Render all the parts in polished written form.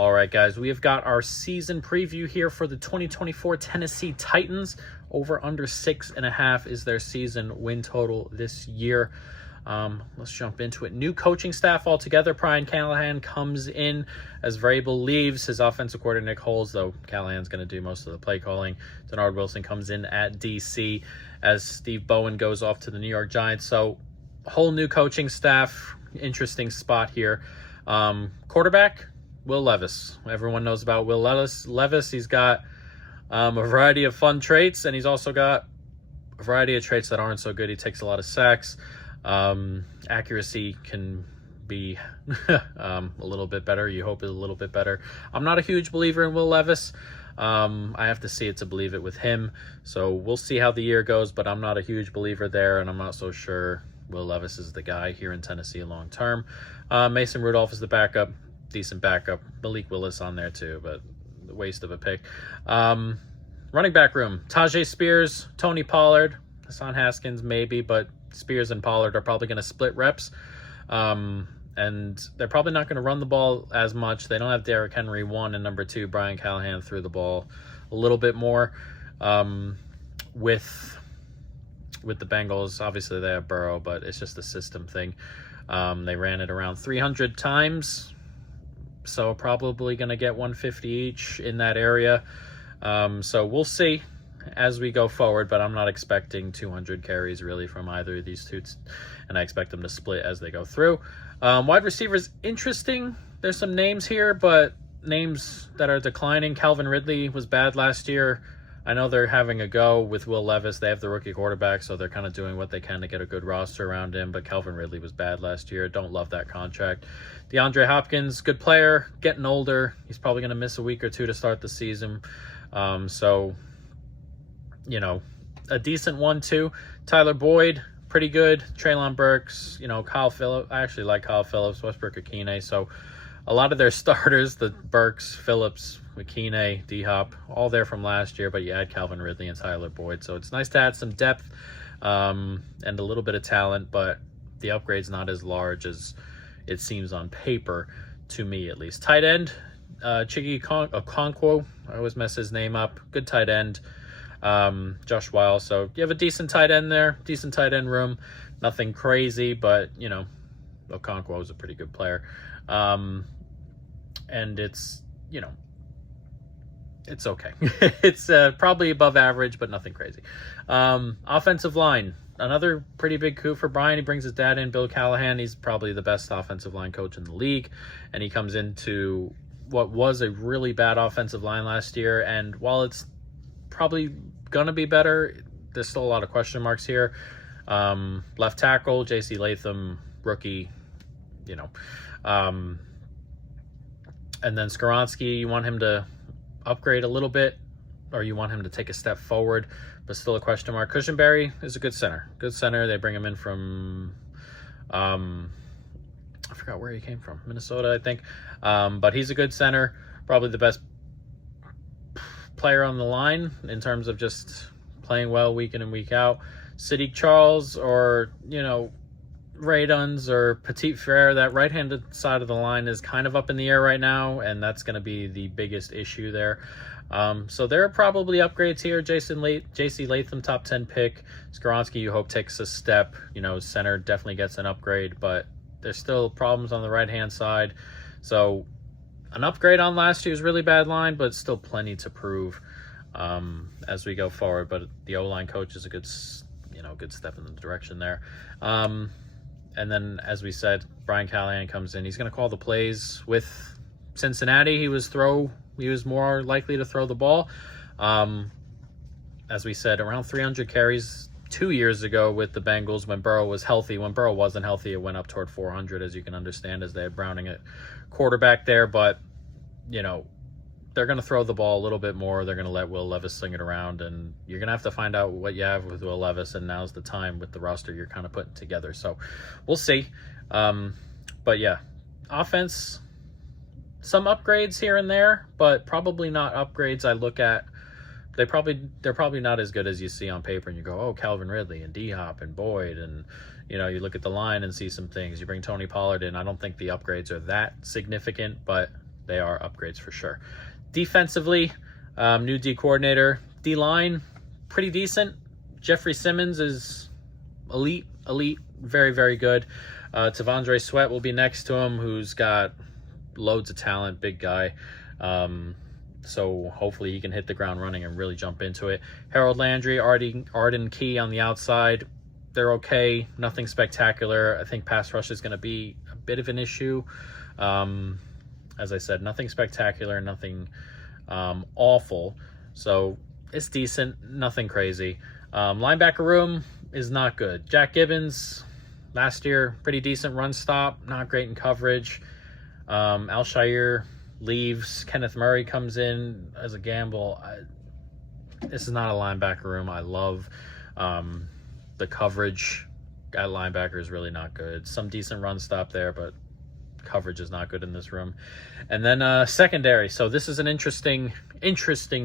All right, guys, we have got our season preview here for the 2024 Tennessee Titans. Over under 6.5 is their season win total this year. Let's jump into it. New coaching staff altogether. Brian Callahan comes in as Vrabel leaves. His offensive coordinator, Nick Foles, though Callahan's going to do most of the play calling. Denard Wilson comes in at DC as Steve Bowen goes off to the New York Giants. So, whole new coaching staff. Interesting spot here. Quarterback, Will Levis. Everyone knows about Will Levis. He's got a variety of fun traits, and he's also got a variety of traits that aren't so good. He takes a lot of sacks. Accuracy can be a little bit better. You hope it's a little bit better. I'm not a huge believer in Will Levis. I have to see it to believe it with him. So we'll see how the year goes, but I'm not a huge believer there, and I'm not so sure Will Levis is the guy here in Tennessee long term. Mason Rudolph is the backup. Decent backup. Malik Willis on there too, but the waste of a pick. Running back room. Tajay Spears, Tony Pollard, Hassan Haskins maybe, but Spears and Pollard are probably going to split reps. And they're probably not going to run the ball as much. They don't have Derrick Henry, 1, and number 2, Brian Callahan threw the ball a little bit more. With the Bengals, obviously they have Burrow, but it's just a system thing. They ran it around 300 times, so probably going to get 150 each in that area. So we'll see as we go forward, but I'm not expecting 200 carries really from either of these two, and I expect them to split as they go through. Wide receivers, interesting. There's some names here, but names that are declining. Calvin Ridley was bad last year. I know they're having a go with Will Levis. They have the rookie quarterback, so they're kind of doing what they can to get a good roster around him, but Calvin Ridley was bad last year. Don't love that contract. DeAndre Hopkins, good player, getting older. He's probably going to miss a week or two to start the season. So, you know, a decent one, too. Tyler Boyd, pretty good. Treylon Burks, Kyle Phillips. I actually like Kyle Phillips, Westbrook Akine. So, a lot of their starters, the Burks, Phillips, Akine, D-Hop, all there from last year, but you add Calvin Ridley and Tyler Boyd. So, it's nice to add some depth and a little bit of talent, but the upgrade's not as large as it seems on paper, to me at least. Tight end, Chiggy Okonkwo. I always mess his name up. Good tight end. Josh Weil. So you have a decent tight end there. Decent tight end room. Nothing crazy, but, Okonkwo is a pretty good player. And it's, it's okay. It's probably above average, but nothing crazy. Offensive line. Another pretty big coup for Brian. He brings his dad in, Bill Callahan. He's probably the best offensive line coach in the league. And he comes into what was a really bad offensive line last year. And while it's probably going to be better, there's still a lot of question marks here. Left tackle, J.C. Latham, rookie, And then Skoronski, you want him to upgrade a little bit, or you want him to take a step forward, but still a question mark. Cushenberry is a good center. Good center. They bring him in from, I forgot where he came from. Minnesota, I think. But he's a good center. Probably the best player on the line in terms of just playing well week in and week out. Sadiq Charles or, Ray Duns or Petit Frere, that right-handed side of the line is kind of up in the air right now, and that's going to be the biggest issue there. So there are probably upgrades here. J.C. Latham, top 10 pick. Skoronski, you hope, takes a step. Center definitely gets an upgrade, but there's still problems on the right-hand side. So an upgrade on last year's really bad line, but still plenty to prove as we go forward. But the O-line coach is a good step in the direction there. And then, as we said, Brian Callahan comes in. He's going to call the plays. With Cincinnati, he was more likely to throw the ball. As we said, around 300 carries 2 years ago with the Bengals when Burrow was healthy. When Burrow wasn't healthy, it went up toward 400, as you can understand, as they had Browning at quarterback there. But, they're going to throw the ball a little bit more. They're going to let Will Levis sling it around, and you're going to have to find out what you have with Will Levis, and now's the time with the roster you're kind of putting together. So we'll see. But, yeah, offense, some upgrades here and there, but probably not upgrades I look at. They're probably not as good as you see on paper, and you go, oh, Calvin Ridley and D-Hop and Boyd, and, you look at the line and see some things. You bring Tony Pollard in. I don't think the upgrades are that significant, but they are upgrades for sure. Defensively, new D coordinator. D-line, pretty decent. Jeffrey Simmons is elite, very, very good. T'Vondre Sweat will be next to him, who's got loads of talent, big guy. So hopefully he can hit the ground running and really jump into it. Harold Landry, Arden Key on the outside. They're okay. Nothing spectacular. I think pass rush is going to be a bit of an issue. As I said, nothing spectacular, nothing awful. So it's decent, nothing crazy. Linebacker room is not good. Jack Gibbons, last year, pretty decent run stop, not great in coverage. Al-Shaair leaves. Kenneth Murray comes in as a gamble. This is not a linebacker room. I love the coverage at linebacker is really not good. Some decent run stop there, but coverage is not good in this room. And then secondary. So this is an interesting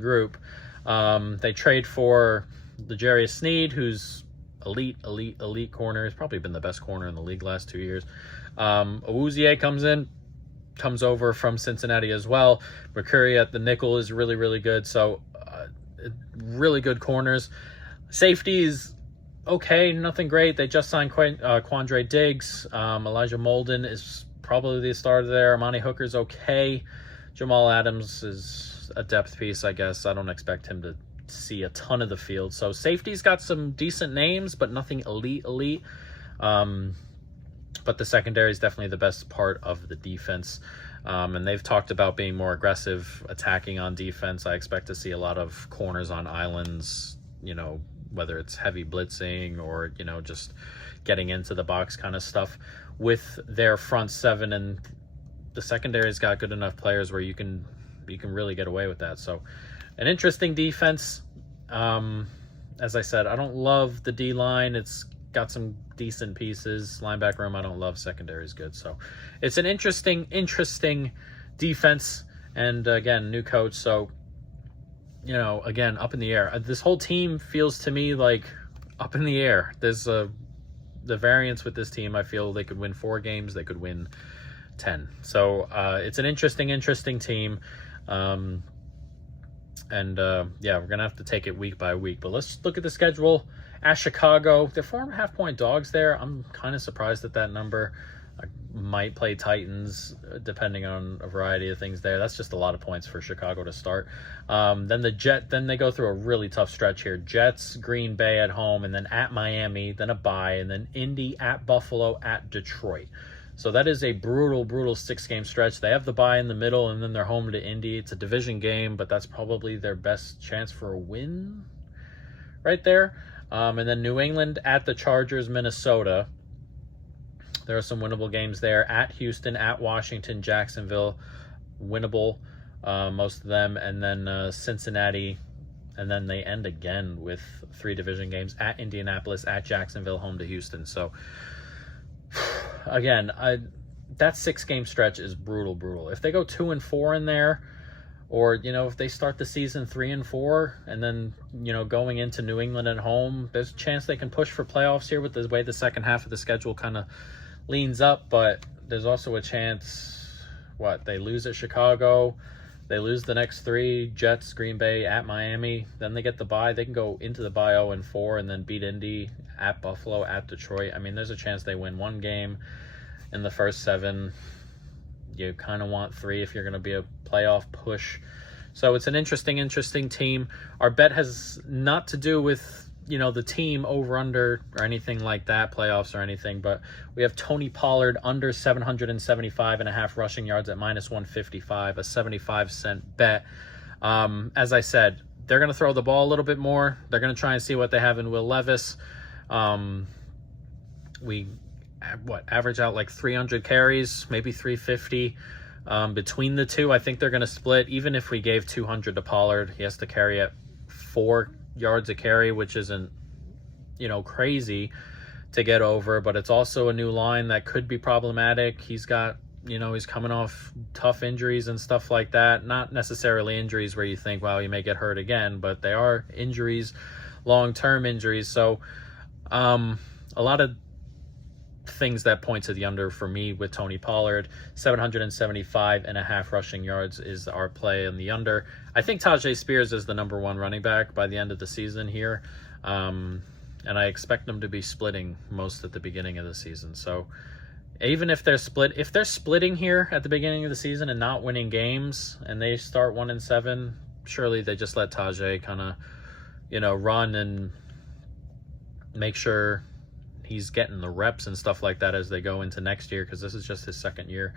group. They trade for L'Jarius Sneed, who's elite corner. He's probably been the best corner in the league last 2 years. Awuzie comes over from Cincinnati as well. Mercuri at the nickel is really good. So really good corners. Safeties, okay, nothing great. They just signed Quandre Diggs. Elijah Molden is probably the starter there. Amani Hooker's okay. Jamal Adams is a depth piece, I guess. I don't expect him to see a ton of the field. So safety's got some decent names, but nothing elite. But the secondary is definitely the best part of the defense. And they've talked about being more aggressive, attacking on defense. I expect to see a lot of corners on islands, whether it's heavy blitzing or, just getting into the box kind of stuff with their front seven. And the secondary's got good enough players where you can really get away with that. So an interesting defense. As I said, I don't love the D-line. It's got some decent pieces. Linebacker room, I don't love. Secondary is good. So it's an interesting defense. And again, new coach. So, again, up in the air. This whole team feels to me like up in the air. There's the variance with this team. I feel they could win 4 games. They could win 10. So it's an interesting team. Yeah, we're going to have to take it week by week. But let's look at the schedule. At Chicago, they're 4.5-point dogs there. I'm kind of surprised at that number. I might play Titans, depending on a variety of things there. That's just a lot of points for Chicago to start. Then they go through a really tough stretch here. Jets, Green Bay at home, and then at Miami, then a bye, and then Indy, at Buffalo, at Detroit. So that is a brutal 6-game stretch. They have the bye in the middle, and then they're home to Indy. It's a division game, but that's probably their best chance for a win right there. And then New England at the Chargers, Minnesota. There are some winnable games there. At Houston, at Washington, Jacksonville, winnable, most of them. And then Cincinnati. And then they end again with 3 division games. At Indianapolis, at Jacksonville, home to Houston. So, again, that 6-game stretch is brutal. If they go 2-4 in there, or, if they start the season 3-4 and then, going into New England at home, there's a chance they can push for playoffs here with the way the second half of the schedule kind of leans up. But there's also a chance, they lose at Chicago, they lose the next 3, Jets, Green Bay, at Miami, then they get the bye. They can go into the bye 0-4 and then beat Indy, at Buffalo, at Detroit. I mean, there's a chance they win 1 game in the first 7. You kind of want 3 if you're going to be a playoff push. So it's an interesting team. Our bet has not to do with, the team over under or anything like that, playoffs or anything, but we have Tony Pollard under 775.5 rushing yards at -155, a 75-cent bet. As I said, they're going to throw the ball a little bit more. They're going to try and see what they have in Will Levis. We average out like 300 carries, maybe 350 between the two. I think they're going to split. Even if we gave 200 to Pollard, he has to carry at 4 yards a carry, which isn't, crazy to get over, but it's also a new line that could be problematic. He's got, he's coming off tough injuries and stuff like that. Not necessarily injuries where you think, wow, he may get hurt again, but they are injuries, long-term injuries. So a lot of things that point to the under for me with Tony Pollard. 775.5 rushing yards is our play in the under. I think Tajay Spears is the #1 running back by the end of the season here. And I expect them to be splitting most at the beginning of the season. So even if they're splitting here at the beginning of the season and not winning games, and they start 1-7, surely they just let Tajay kind of, run and make sure he's getting the reps and stuff like that as they go into next year, because this is just his second year.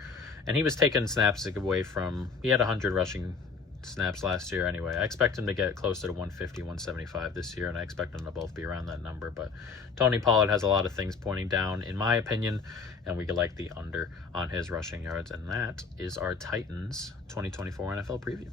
And he was taking snaps away from, he had 100 rushing snaps last year anyway. I expect him to get closer to 150, 175 this year, and I expect them to both be around that number. But Tony Pollard has a lot of things pointing down, in my opinion, and we could like the under on his rushing yards. And that is our Titans 2024 NFL preview.